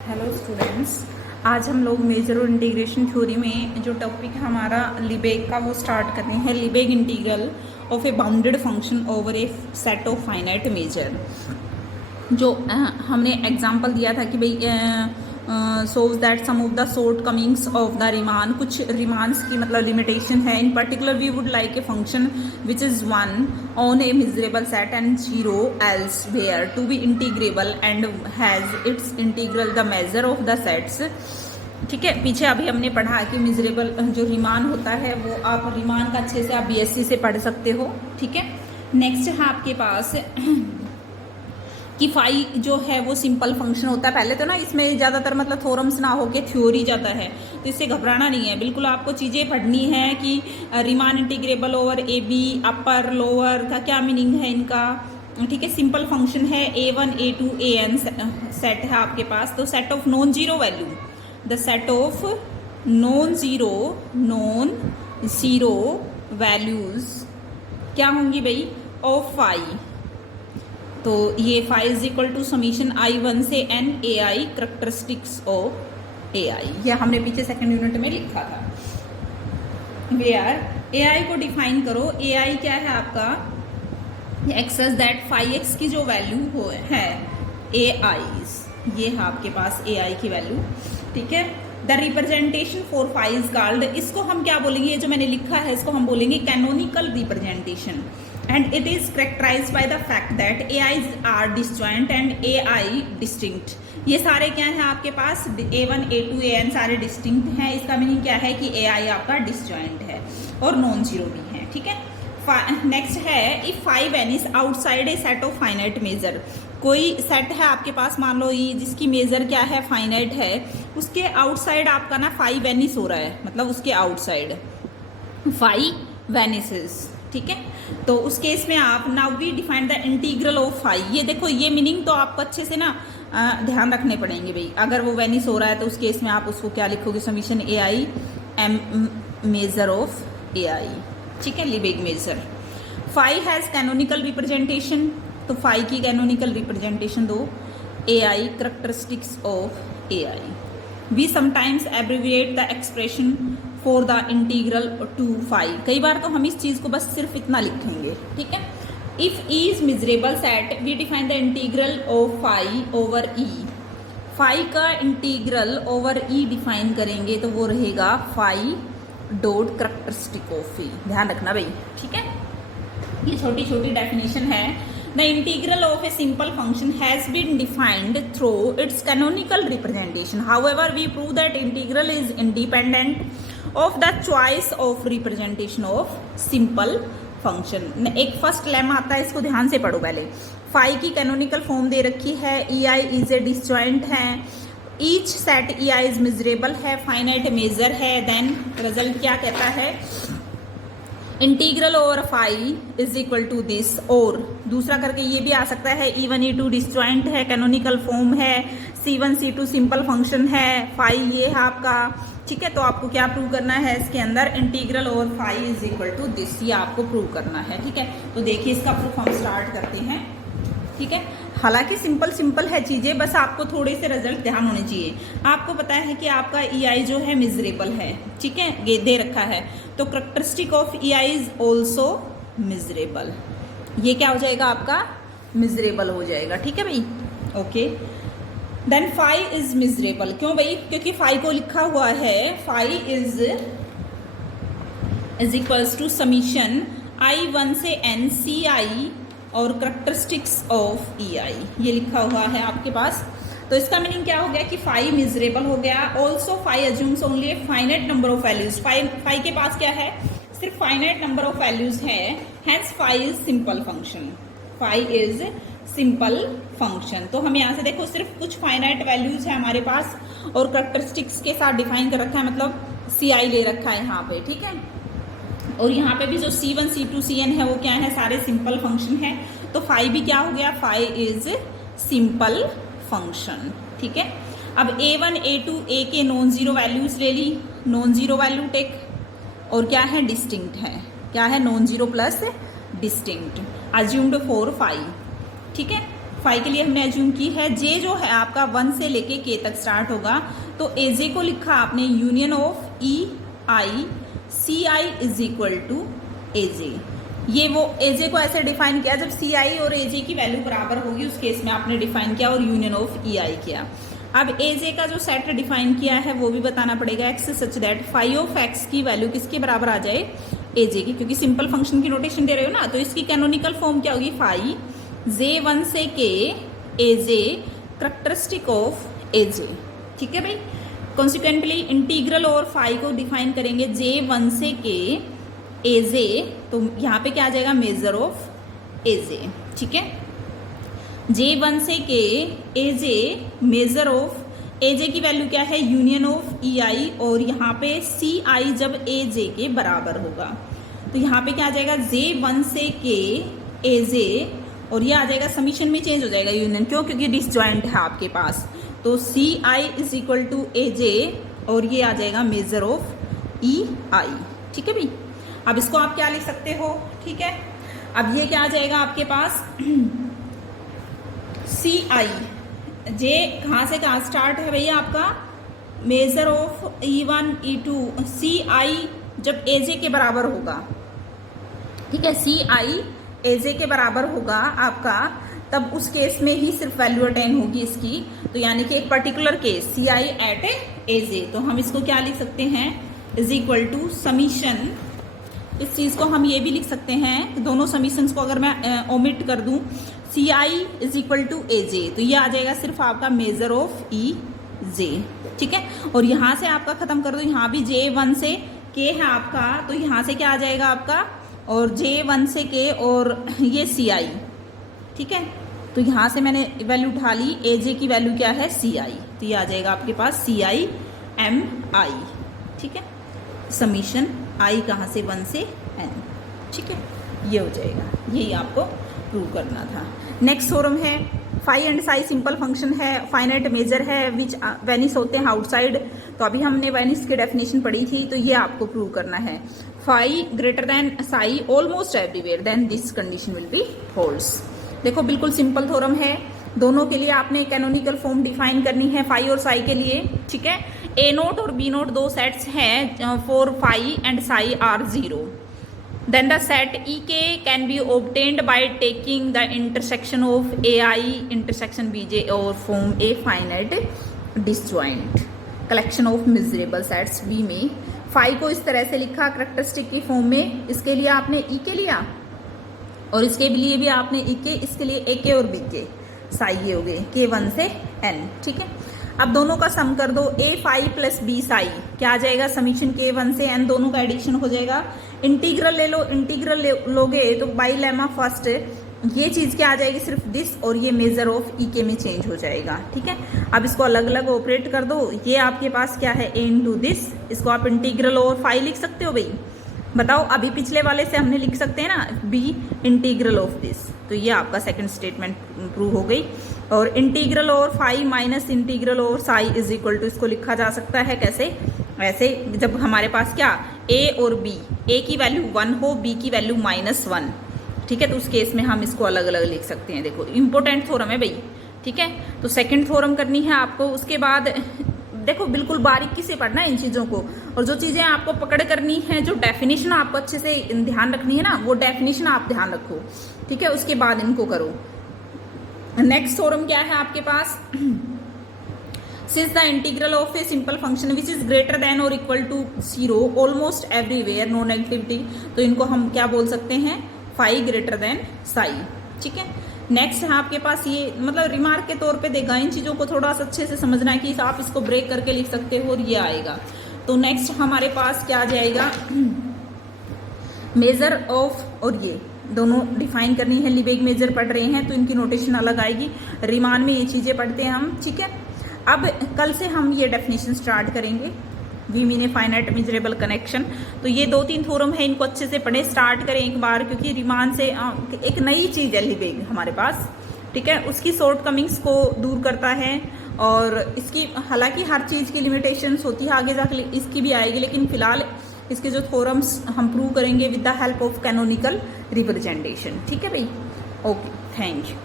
Hello students, आज हम लोग मेजर और इंटीग्रेशन थ्योरी में जो टॉपिक हमारा लिबेग का वो स्टार्ट कर रहे हैं। Lebesgue integral of a bounded function over a set of finite measure. जो हमने एग्जांपल दिया था कि भाई shows that some of the shortcomings of the Riemann, कुछ रिमान्स की मतलब लिमिटेशन है। In particular we would like a function which is 1 on a measurable set and 0 elsewhere to be integrable and has its integral the measure of the sets. ठीक है, पीछे अभी हमने पढ़ा कि मिजरेबल जो रिमान होता है वो आप रिमान का अच्छे से आप बीएससी से पढ़ सकते हो। ठीक है, नेक्स्ट है आपके पास कि फाई जो है वो सिंपल फंक्शन होता है। पहले तो ना इसमें ज़्यादातर मतलब थ्योरम्स ना होके थ्योरी ज़्यादा है, तो इससे घबराना नहीं है। बिल्कुल आपको चीज़ें पढ़नी है कि Riemann integrable over A B, upper lower का क्या मीनिंग है इनका। ठीक है, सिंपल फंक्शन है A1 A2 AN सेट है आपके पास। तो set of non zero value, the set of non zero values क्या होंगी भाई, ऑफ फाई। तो ये phi is equal to summation I1 से N AI characteristics of AI। ये हमने पीछे सेकंड यूनिट में लिखा था। वेयर AI को डिफाइन करो। AI क्या है आपका, एक्सेस दैट फाई एक्स की जो वैल्यू हो है AI's, ये है आपके पास AI की वैल्यू। ठीक है, the representation for phi is called, इसको हम क्या बोलेंगे, ये जो मैंने लिखा है इसको हम बोलेंगे canonical representation. And it is characterized by the fact that AIs are disjoint and AI distinct। ये सारे क्या हैं आपके पास, A1 A2 AN सारे डिस्टिंक्ट हैं। इसका मीनिंग क्या है कि AI आपका डिसजॉइंट है और नॉन जीरो भी है। ठीक है, नेक्स्ट है if phi vanishes outside a set of finite measure. कोई सेट है आपके पास, मान लो ये जिसकी मेजर क्या है फाइनाइट है, उसके आउटसाइड आपका ना फाई वेनिस हो रहा है, मतलब उसके आउटसाइड फाई वेनिसेस। ठीक है, तो उस केस में आप now we define the integral of phi. ये देखो, ये मीनिंग तो आपको अच्छे से ना ध्यान रखने पड़ेंगे भाई। अगर वो वेनिस हो रहा है तो उस केस में आप उसको क्या लिखोगे, summation AI M measure of AI। ठीक है, Lebesgue measure. Phi has canonical representation, तो फाई की कैनोनिकल रिप्रेजेंटेशन दो AI characteristics of AI। We sometimes abbreviate the expression for the integral to phi. कई बार तो हम इस चीज को बस सिर्फ इतना लिखेंगे। ठीक है, if E is measurable set we define the integral of phi over E। Phi का इंटीग्रल ओवर E डिफाइन करेंगे तो वो रहेगा phi dot characteristic of E। ध्यान रखना भाई। ठीक है, ये छोटी छोटी डेफिनेशन है। The integral of a simple function has been defined through its canonical representation. However, we prove that integral is independent of the choice of representation of simple function. एक फर्स्ट लेमा आता है, इसको ध्यान से पढ़ो पहले। Phi की canonical form दे रखी है, EI इज ए डिसजॉइंट है, each set EI is measurable है, फाइनाइट मेजर है। देन रिजल्ट क्या कहता है, integral over phi is equal to this. और दूसरा करके ये भी आ सकता है, E1 E2 डिसजॉइंट है, कैनोनिकल फॉर्म है, C1 C2 सिंपल फंक्शन है, फाई ये है आपका। ठीक है, तो आपको क्या प्रूव करना है इसके अंदर, integral over phi is equal to this, ये आपको प्रूव करना है। ठीक है, तो देखिए इसका प्रूफ हम स्टार्ट करते हैं। ठीक है, हालांकि सिंपल है चीजें, बस आपको थोड़े से रिजल्ट ध्यान होने चाहिए। आपको पता है कि आपका EI जो है मिजरेबल है। ठीक है, ये दे रखा है, तो characteristic of EI is also miserable. ये क्या हो जाएगा आपका, मिजरेबल हो जाएगा। ठीक है भाई, okay. Then phi is measurable, क्यों भाई, क्योंकि फाई को लिखा हुआ है phi is equals to summation I1 से N CI और करेक्टरिस्टिक्स ऑफ EI, ये लिखा हुआ है आपके पास। तो इसका मीनिंग क्या हो गया कि फाई मिजरेबल हो गया। Also phi assumes only a finite number of values. Phi के पास क्या है, सिर्फ फाइनाइट नंबर ऑफ वैल्यूज है, hence phi is simple function. Phi is simple function. तो हम यहाँ से देखो सिर्फ कुछ फाइनाइट वैल्यूज है हमारे पास और करेक्टरिस्टिक्स के साथ डिफाइन कर रखा है, मतलब CI ले रखा है यहाँ पे। ठीक है, और यहाँ पे भी जो C1 C2 CN है वो क्या है, सारे सिंपल फंक्शन है। तो फाई भी क्या हो गया, फाई इज सिंपल फंक्शन। ठीक है, अब A1 A2 A के नॉन जीरो वैल्यूज ले ली, नॉन जीरो वैल्यू टेक, और क्या है, डिस्टिंक्ट है। क्या है, non zero plus distinct, assumed for phi. ठीक है, फाई के लिए हमने एज्यूम की है जे जो है आपका 1 से लेके के तक स्टार्ट होगा, तो एजे को लिखा आपने union of E I C I is equal to AJ. ये वो एजे को ऐसे डिफाइन किया जब सी आई और एजे की वैल्यू बराबर होगी, उस केस में आपने डिफाइन किया और यूनियन ऑफ ई आई किया। अब एजे का जो सेट डिफाइन किया है वो भी बताना पड़ेगा, x such that phi of x की वैल्यू किसके बराबर आ जाए, एजे की, क्योंकि सिंपल फंक्शन की नोटेशन दे रहे हो ना, तो इसकी कैनोनिकल फॉर्म क्या होगी, फाई जे 1 से के एजे करैक्टरिस्टिक ऑफ एजे। ठीक है भाई। कॉन्सिक्वेंटली इंटीग्रल और फाई को डिफाइन करेंगे जे 1 से के एजे, तो यहाँ पे क्या आ जाएगा, मेजर ऑफ एजे। ठीक है, जे 1 से के एजे मेजर ऑफ एजे की वैल्यू क्या है, यूनियन ऑफ ई आई, और यहाँ पे सी आई जब एजे के बराबर होगा, तो यहाँ पे क्या आ जाएगा, जे 1 से के एजे, और ये आ जाएगा समीशन में चेंज हो जाएगा यूनियन, क्यों, क्योंकि डिसजॉइंट है आपके पास, तो सी आई इज इक्वल टू ए जे, और ये आ जाएगा मेजर ऑफ ई आई। ठीक है भाई। अब इसको आप क्या लिख सकते हो, ठीक है, अब ये क्या आ जाएगा आपके पास, सी आई जे कहाँ से कहाँ स्टार्ट है भैया आपका, मेजर ऑफ E1 E2, सी आई जब ए जे के बराबर होगा, ठीक है, सी आई एजे के बराबर होगा आपका, तब उस केस में ही सिर्फ वैल्यू अटेन होगी इसकी, तो यानी कि एक पर्टिकुलर केस सी आई एट एजे, तो हम इसको क्या लिख सकते हैं, इज इक्वल टू समीशन, इस चीज को हम ये भी लिख सकते हैं, दोनों समीशंस को अगर मैं ओमिट कर दूं, सी आई इज इक्वल टू एजे, तो ये आ जाएगा सिर्फ आपका मेजर ऑफ ई जे। ठीक है, और यहां से आपका खत्म कर दो, यहाँ भी जे 1 से के है आपका, तो यहाँ से क्या आ जाएगा आपका, और जे 1 से के, और ये सी आई। ठीक है, तो यहाँ से मैंने वैल्यू उठा ली, ए जे की वैल्यू क्या है, सी आई, तो ये आ जाएगा आपके पास सी आई एम आई। ठीक है, समीशन आई कहाँ से, 1 से एन। ठीक है, ये हो जाएगा, यही आपको प्रूव करना था। नेक्स्ट थ्योरम है, phi and psi simple function है, फाइनाइट मेजर है विच वेनिस होते हैं आउटसाइड, तो अभी हमने वेनिस की डेफिनेशन पढ़ी थी, तो ये आपको प्रूव करना है। Phi greater than psi almost everywhere, then this condition will be holds. देखो बिल्कुल सिंपल थ्योरम है, दोनों के लिए आपने कैनोनिकल फॉर्म डिफाइन करनी है, फाई और साई के लिए। ठीक है, ए नोट और बी नोट दो सेट्स हैं for phi and psi are 0, then the set ek can be obtained by taking the intersection of ai intersection bj or form a finite disjoint collection of miserable sets b में phi को इस तरह से लिखा characteristic की form में, इसके लिए आपने ई के लिया और इसके लिए भी आपने ई के, इसके लिए ए के और बी के, साई ये हो गए के 1 से एन। ठीक है, अब दोनों का सम कर दो, ए फाई प्लस बी साई क्या आ जाएगा, समीशन के 1 से एन, दोनों का एडिशन हो जाएगा। इंटीग्रल ले लो, इंटीग्रल लोगे तो बाई लेमा फर्स्ट ये चीज क्या आ जाएगी, सिर्फ दिस, और ये मेजर ऑफ ई के में चेंज हो जाएगा। ठीक है, अब इसको अलग अलग ऑपरेट कर दो, ये आपके पास क्या है, ए इंटू दिस, इसको आप इंटीग्रल और फाई लिख सकते हो भाई, बताओ, अभी पिछले वाले से हमने लिख सकते हैं ना, बी इंटीग्रल ऑफ दिस, तो ये आपका सेकंड स्टेटमेंट प्रूव हो गई। और इंटीग्रल और फाई माइनस इंटीग्रल और साई इज इक्वल टू, इसको लिखा जा सकता है कैसे, ऐसे, जब हमारे पास क्या ए और बी, ए की वैल्यू 1 हो, बी की वैल्यू -1, ठीक है, तो उस केस में हम इसको अलग अलग लिख सकते हैं। देखो इंपॉर्टेंट थ्योरम है भाई। ठीक है, तो सेकंड थ्योरम करनी है आपको, उसके बाद देखो बिल्कुल बारीकी से पढ़ना है इन चीज़ों को, और जो चीज़ें आपको पकड़ करनी है, जो डेफिनेशन आपको अच्छे से ध्यान रखनी है ना, वो डेफिनेशन आप ध्यान रखो। ठीक है, उसके बाद इनको करो। नेक्स्ट थ्योरम क्या है आपके पास, since the integral of a simple function which is greater than और equal to 0 almost everywhere, no negativity, तो इनको हम क्या बोल सकते हैं, फाई ग्रेटर देन साई। ठीक है, नेक्स्ट है आपके पास ये, मतलब रिमार्क के तौर पे देगा, इन चीज़ों को थोड़ा सा अच्छे से समझना है कि आप इसको ब्रेक करके लिख सकते हो और ये आएगा। तो नेक्स्ट हमारे पास क्या आ जाएगा, मेजर ऑफ, और ये दोनों डिफाइन करनी है, लिबेग मेजर पढ़ रहे हैं तो इनकी नोटेशन अलग आएगी, रिमान में ये चीज़ें पढ़ते हैं हम। ठीक है, अब कल से हम ये डेफिनेशन स्टार्ट करेंगे, we mean a finite measurable connection. तो ये 2-3 थ्योरम है, इनको अच्छे से पढ़े, स्टार्ट करें एक बार, क्योंकि रिमान से एक नई चीज़ है लिबेग हमारे पास। ठीक है, उसकी शॉर्ट कमिंग्स को दूर करता है, और इसकी हालांकि हर चीज़ की लिमिटेशंस होती है, आगे जाकर इसकी भी आएगी, लेकिन फिलहाल इसके जो थ्योरम्स हम प्रूव करेंगे with the help of canonical representation. ठीक है भाई, ओके, थैंक यू।